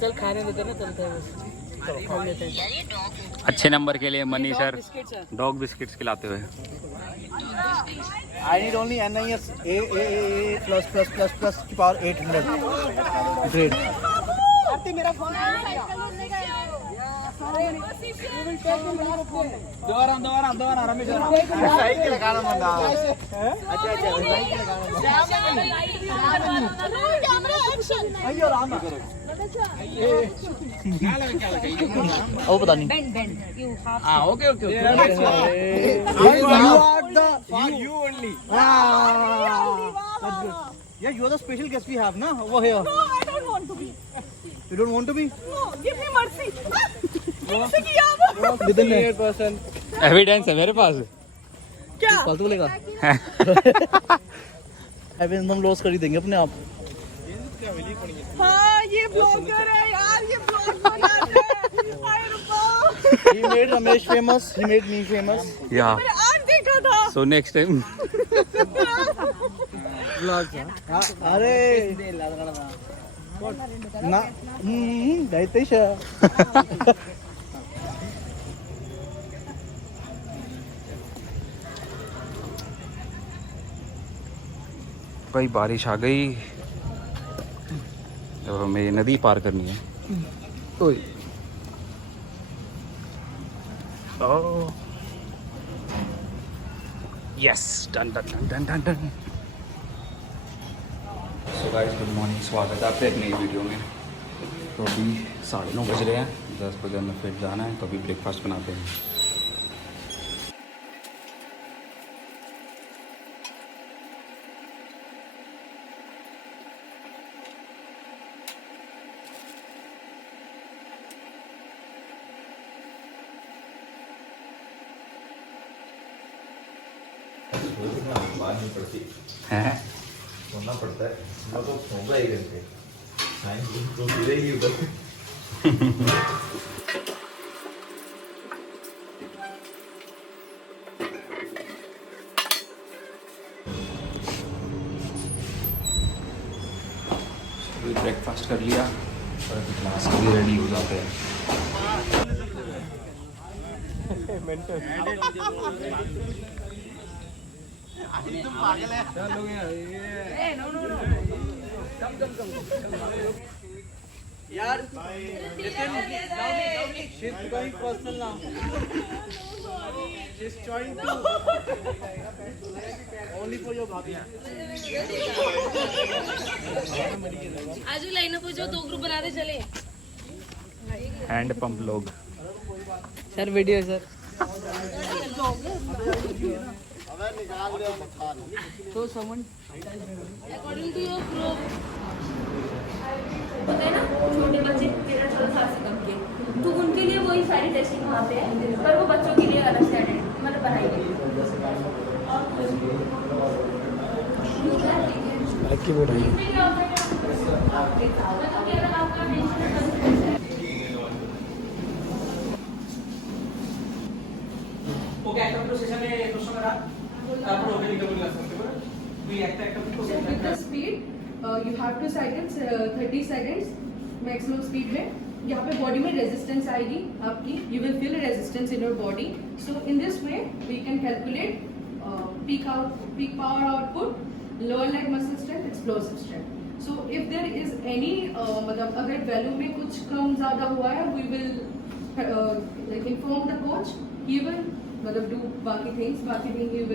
चल खाने देते ना, चलते हैं खा लेते हैं। अच्छे नंबर के लिए मनी सर डॉग बिस्किट्स खिलाते हुए। I need only NIS A plus की पावर 800 ग्रेड। आरती मेरा फोन दोबारा रमेश साइकिल लगाना मंदा। अच्छा कैमरा एक्शन अयो राम करो। ओ पता नहीं हां okay you only yeah you are the special guest we have na over here. No, I don't want to be. You don't want to be? No, give me mercy. किससे किया वो? within 8%। Evidence है मेरे पास। क्या? फालतू लेगा। Evidence हम loss कर ही देंगे अपने आप। हाँ ये ब्लॉगर है यार, ये ब्लॉग बनाते हैं। हाय रुको। He made Ramesh famous, he made me famous. या मैंने आज देखा था। सो नेक्स्ट टाइम अरे ना दैतेश भाई बारिश आ गई और हमें नदी पार करनी है। ओए oh yes done done done done done. So guys good morning, स्वागत है आपके एक नई वीडियो में। तो अभी 9:30 बज रहे हैं, 10 बजे हमें फिर जाना है, तो अभी ब्रेकफास्ट बनाते हैं। हैं सोना पड़ता है, मैं तो सोऊंगा ही घंटे तो गिरेगी उधर। ब्रेकफास्ट कर लिया और अभी क्लास के लिए रेडी हो जाते हैं। पागल है यार। she's going personal now. she's trying to only for your bhabhi. आज लाइन पे जो 2 ग्रुप बना दे चले। हैंड पंप लोग सर वीडियो सर। तो समन अकॉर्डिंग टू योर ग्रुप होते हैं ना छोटे बच्चे 13-14 साल से कम के, तो उनके लिए वही सारी टेस्टिंग वहाँ पे है, पर वो बच्चों के लिए अलग से मतलब पढ़ाई गई। की बोल रही है ওকে একটা পুরো সেশনে প্রশ্ন করা তারপর ওকে রিকভারি ক্লাস করতে পারো তুই একটা So with the speed, you have to cycle 30 seconds maximum speed में। यहाँ पे बॉडी में रेजिस्टेंस आएगी आपकी, you will feel resistance in your body. So in this way we can calculate peak power output, lower leg muscle strength, explosive strength. So if there is any मतलब अगर value में कुछ कम ज़्यादा हुआ है, we will like inform the coach. He will मतलब do बाकी things you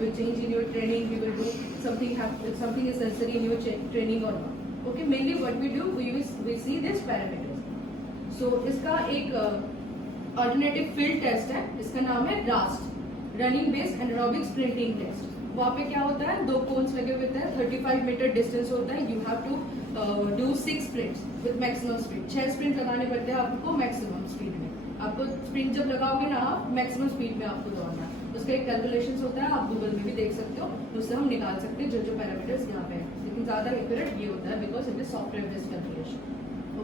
will change in your training, you will do something if something is necessary in your training or not. Okay, mainly what we do, we see this parameters. So इसका एक alternative field test है, इसका नाम है RAST, Running Based Anaerobic Sprinting Test. वहाँ पे क्या होता है, 2 कोन्स लगे हुए होते हैं, 35 मीटर डिस्टेंस होता है, you have to do 6 sprints with maximum speed. 6 sprint लगाने पड़ते हैं आपको मैक्सिमम स्पीड में। आपको स्प्रिंट जब लगाओगे ना आप मैक्सिमम स्पीड में आपको दौड़ना है, उसका एक कैलकुलेशंस होता है, आप गूगल में भी देख सकते हो, उससे हम निकाल सकते हैं जो पैरामीटर्स यहाँ पे हैं, लेकिन ज़्यादा एक्यूरेट ये होता है because it is software based calculation.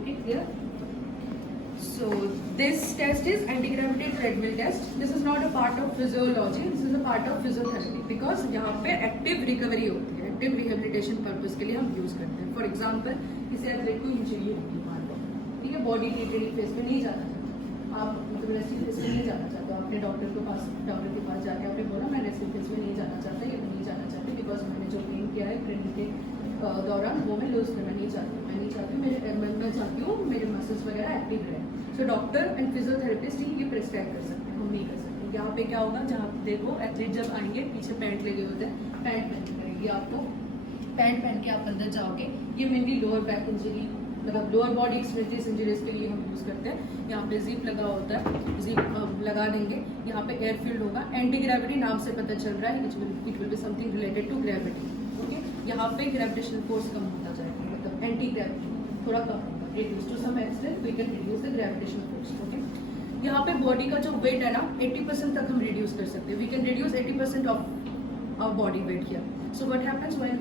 Okay clear? So this test is anti-gravity treadmill test. This is not a part of physiology. This is a part of physiotherapy because यहाँ पे active recovery होती है, active rehabilitation purpose के लिए हम use करते हैं। For example, किसी एथलीट को इंजरी होगी मान लो, ठीक है, बॉडी ट्रेनिंग फेज पे नहीं जाना चाहते आप, मतलब रेस्टिंग फेज में नहीं जाना चाहते, आपने डॉक्टर के पास जाके आपने बोला मैं रेस्टिंग फेज में नहीं जाना चाहता या नहीं जाना चाहती बिकॉज मैंने जो गेन किया है ट्रेनिंग के दौरान वो मैं लूज करना नहीं चाहती, मैं नहीं चाहती, मैं चाहती हूँ मेरे मसल्स वगैरह एक्टिव रहे। सो डॉक्टर एंड फिजियोथेरेपिस्ट ही ये प्रिस्क्राइब कर सकते हैं, हम नहीं कर सकते। यहाँ पे क्या होगा, जहाँ देखो एथलीट जब आएंगे पीछे पैंट लगे होते हैं, पैंट पहननी पड़ेगी आपको, पैंट पहन के आप अंदर जाओगे। ये मेनली लोअर बैक इंजरी, मतलब लोअर बॉडी एक्सट्रीमिटीज इंजरीज के लिए हम यूज़ करते हैं। यहाँ पे जिप लगा होता है, जिप लगा देंगे, यहाँ पे एयर फील्ड होगा, एंटी ग्रेविटी नाम से पता चल रहा है, it will be something related to gravity. Okay, यहाँ पे ग्रेविटेशनल फोर्स कम होता जाएगा, मतलब एंटी ग्रेविटी थोड़ा कम होगा, reduce to some extent we can reduce the gravitational force. Okay, यहाँ पे बॉडी का जो वेट है ना 80% तक हम रिड्यूस कर सकते हैं, we can reduce 80% of our body weight here. So what happens when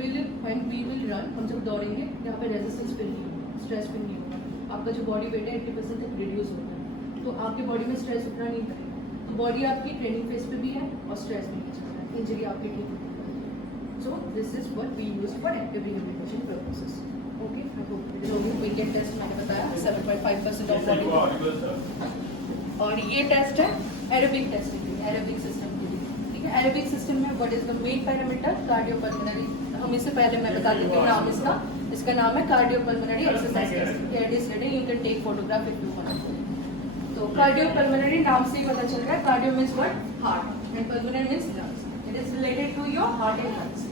we will run, हम जब दौड़ेंगे यहाँ पे रेजिस्टेंस फील नहीं होगा, स्ट्रेस फील नहीं होगा, आपका जो बॉडी वेट है 80% तक रिड्यूस होता है, तो आपकी बॉडी में स्ट्रेस उतना नहीं करेगा, तो बॉडी आपकी ट्रेनिंग फेज पे भी है और स्ट्रेस भी नहीं चल रहा है, इंजरी आपकी ठीक होगी। So this is what we use for active rehabilitation purposes. Okay, I hope जो भी वीकेंड टेस्ट मैंने बताया 7.5% ऑफ बॉडी, और ये टेस्ट है एरोबिक टेस्ट के लिए, एरोबिक सिस्टम के लिए। ठीक है, एरोबिक सिस्टम में what is the main parameter, cardiopulmonary. हम इससे पहले मैं बता देती हूँ नाम इसका नाम है cardiopulmonary exercise test. Here it is written, you can take photograph if you want. तो कार्डियोपल्मोनरी नाम से ही पता चल रहा है, cardio means what, heart, and pulmonary means lungs, it is related to your heart and lungs.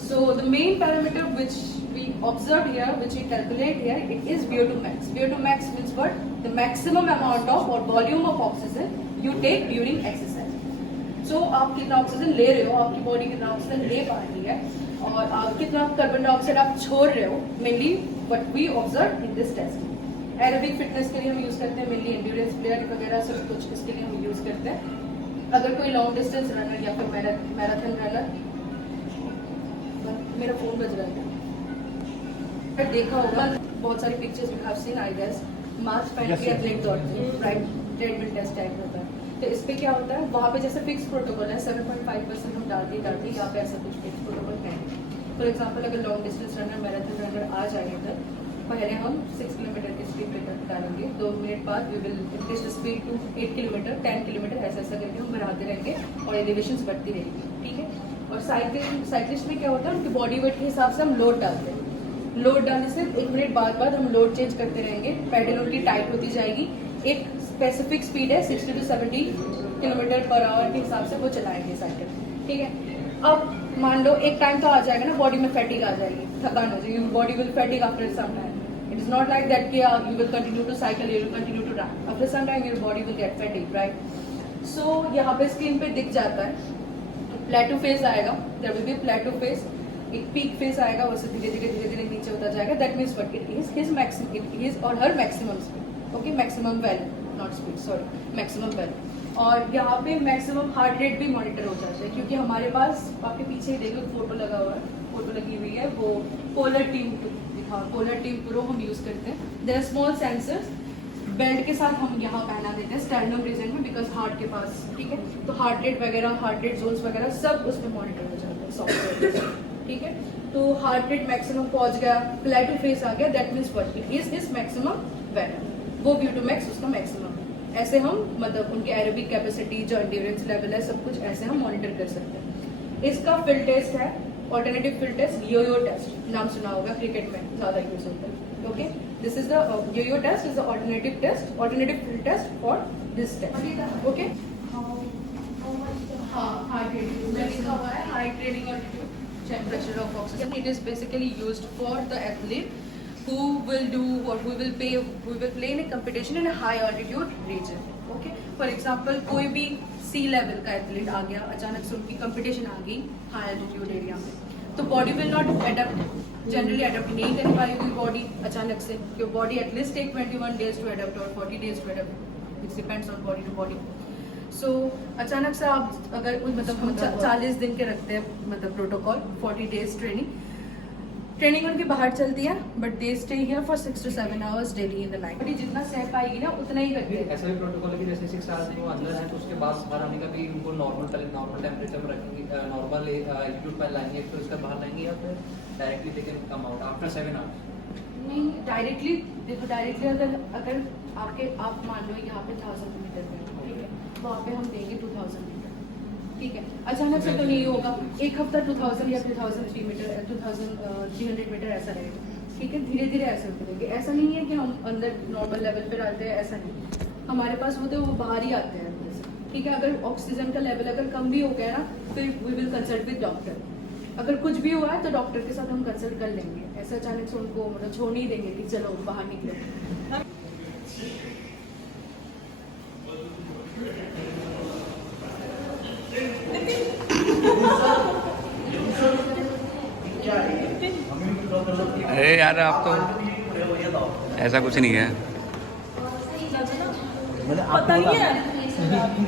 So the main parameter which we observed here, which we calculate here, it is VO2 max. VO2 max means what? The maximum amount of or volume of oxygen you take during exercise. So आप कितना oxygen ले रहे हो, आपकी body कितना oxygen ले पा रही है, और आप कितना कार्बन डाइऑक्साइड आप छोड़ रहे हो, mainly what we observed in this test. Aerobic fitness के लिए हम यूज करते हैं, मेनली एंड्योरेंस प्लेयर वगैरह सब कुछ इसके लिए हम यूज करते हैं। अगर कोई लॉन्ग डिस्टेंस रनर या फिर मैराथन रनर, मेरा फोन बज रहा है, देखा होगा बहुत सारी pictures we have seen, I guess mask पहन के एथलीट दौड़ते हैं, राइट, ट्रेडमिल टेस्ट टाइप होता है। तो इस पे क्या होता है, वहाँ पे जैसे फिक्स प्रोटोकॉल है, 7.5% हम डालते यहाँ पे ऐसा कुछ फिक्स प्रोटोकॉल है। फॉर एग्जाम्पल अगर long distance runner marathon runner आ जाए इधर, पहले हम 6 किलोमीटर की स्पीड पे डालेंगे, 2 मिनट बाद we will increase the speed to 8 kilometre, 10 kilometre, ऐसा ऐसा करके हम बढ़ाते रहेंगे और एलिवेशंस बढ़ती रहेगी। ठीक है, और साइक्लिस्ट में क्या होता है, उनकी बॉडी वेट के हिसाब से हम लोड डालते हैं, लोड डालने से 1 मिनट बाद हम लोड चेंज करते रहेंगे, पेडल उनकी टाइट होती जाएगी, एक स्पेसिफिक स्पीड है 60 to 70 किलोमीटर पर आवर के हिसाब से वो चलाएंगे साइकिल। ठीक है, अब मान लो एक टाइम तो आ जाएगा ना, बॉडी में फैटिग आ जाएगी, थकान हो जाएगी, body will fatigue after some time. It is not like that कि you will continue to cycle, you will continue to run, after some time your body will get fatigue, right. So यहाँ पे screen पे दिख जाता है plateau phase आएगा, there will be plateau phase, एक peak phase आएगा, वैसे धीरे धीरे नीचे होता जाएगा, that means what it is his maximum, it is और हर maximum speed. Okay, maximum value, not speed, sorry, maximum value. और यहाँ पे मैक्सिमम हार्ट रेट भी मॉनिटर हो जाता है, क्योंकि हमारे पास आपके पीछे देखो फोटो लगा हुआ है, फोटो लगी हुई है, वो पोलर टीम प्रो हम यूज करते हैं। There are small sensors belt के साथ हम यहाँ पहना देते हैं स्टर्नम रीजन में, बिकॉज हार्ट के पास, ठीक है, तो हार्ट रेट वगैरह, हार्ट रेट जोन्स वगैरह सब उस पर मॉनिटर हो जाता है सॉफ्टवेयर। ठीक है, तो हार्ट रेट मैक्सिमम पहुंच गया, प्लेटो फेज आ गया, that means what it is maximum value, वो VO2 max उसका मैक्सिमम। ऐसे हम मतलब उनकी एरोबिक कैपेसिटी, जो एंड्योरेंस लेवल है, सब कुछ ऐसे हम मॉनिटर कर सकते हैं। इसका फिल टेस्ट है, alternative field test, yo test नाम सुना होगा, क्रिकेट में ज्यादा यूज होता है। Okay, this is the yo test, is the alternative test, alternative field test for this test. Okay, हाँ, हार्ट ट्रेनिंग लिखा हुआ है, हार्ट ट्रेनिंग और temperature of oxygen. It is basically used for the athlete who will play in a competition in a high altitude region. Okay, for example कोई भी sea level का athlete आ गया, अचानक से उनकी कंपटीशन आ गई हाई एल्टीट्यूड एरिया में, तो body will not adapt, generally adapt नहीं कर पाएगी बॉडी अचानक से, क्योंकि body at least take 21 days to adapt और 40 days to adapt, it depends on body to body. So अचानक से आप अगर मतलब हम 40 दिन के रखते हैं मतलब प्रोटोकॉल, 40 days ट्रेनिंग उनकी बाहर चलती है, but they stay here for 6 to 7 hours daily in the night. जितना सह पाएगी ना उतना ही करते हैं। ऐसा भी प्रोटोकॉल है कि जैसे 6 hours वो अंदर है, तो उसके बाद बाहर आने का भी उनको नॉर्मल टेम्परेचर में रखेंगे, नॉर्मल एल्टीट्यूड पर लाएंगे, फिर उसका बाहर लाएंगे, या फिर directly they can come out after 7 hours। नहीं डायरेक्टली देखो, डायरेक्टली अगर आप मान लो यहाँ पे 1000 मीटर पे, ठीक है, वहाँ पे हम देंगे 2000 मीटर, ठीक है। अचानक से तो नहीं होगा, एक हफ्ता 2000 या 2003 मीटर 2300 मीटर ऐसा रहेगा, ठीक है। धीरे धीरे ऐसे होते रहेंगे। ऐसा नहीं है कि हम अंदर नॉर्मल लेवल पे रहते हैं, ऐसा नहीं। हमारे पास होते हैं वो बाहर ही आते हैं अंदर से, ठीक है। अगर ऑक्सीजन का लेवल अगर कम भी हो गया ना, फिर we will consult with doctor. अगर कुछ भी हुआ है तो डॉक्टर के साथ हम कंसल्ट कर लेंगे। ऐसा अचानक से उनको मतलब छोड़ नहीं देंगे कि चलो बाहर निकलो। अरे यार आप तो ऐसा कुछ नहीं है,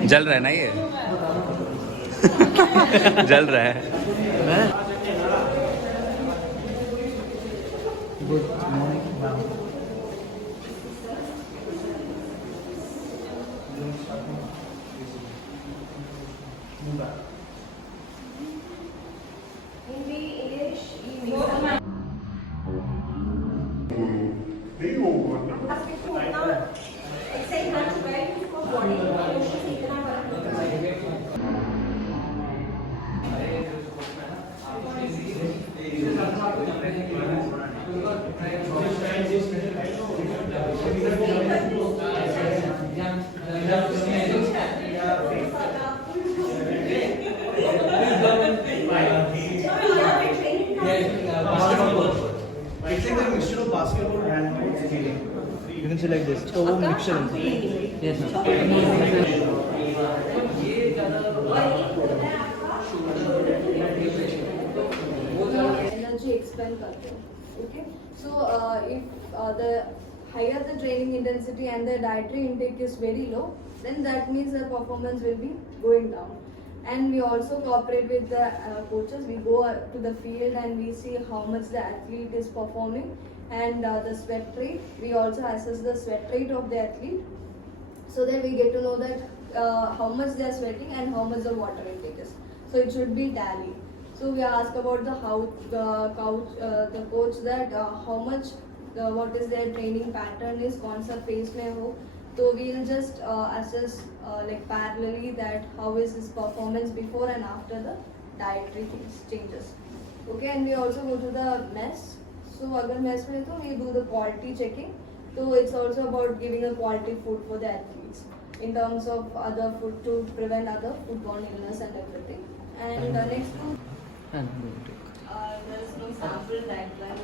जल रहा है ना ये जल रहा है। Good morning ma'am. It's like the mixture of basketball and skating. You can say like this. तो वो मिक्सचर है। Yes, sir. Energy expend करते हैं, okay? So if the higher the training intensity and the dietary intake is very low, then that means the performance will be going down. And we also cooperate with the coaches. We go to the field and we see how much the athlete is performing, and the sweat rate. We also assess the sweat rate of the athlete, so that we get to know that how much they are sweating and how much the water intake is. So it should be tally. So we ask about the coach that how much what is their training pattern is, कौन सा phase में हो. So we'll just assess like parallelly that how is his performance before and after the dietary changes. Okay, and we also go to the mess. So अगर mess में तो we do the quality checking. So it's also about giving a quality food for the athletes in terms of other food to prevent other foodborne illness and everything. And next one, there is no sample timeline.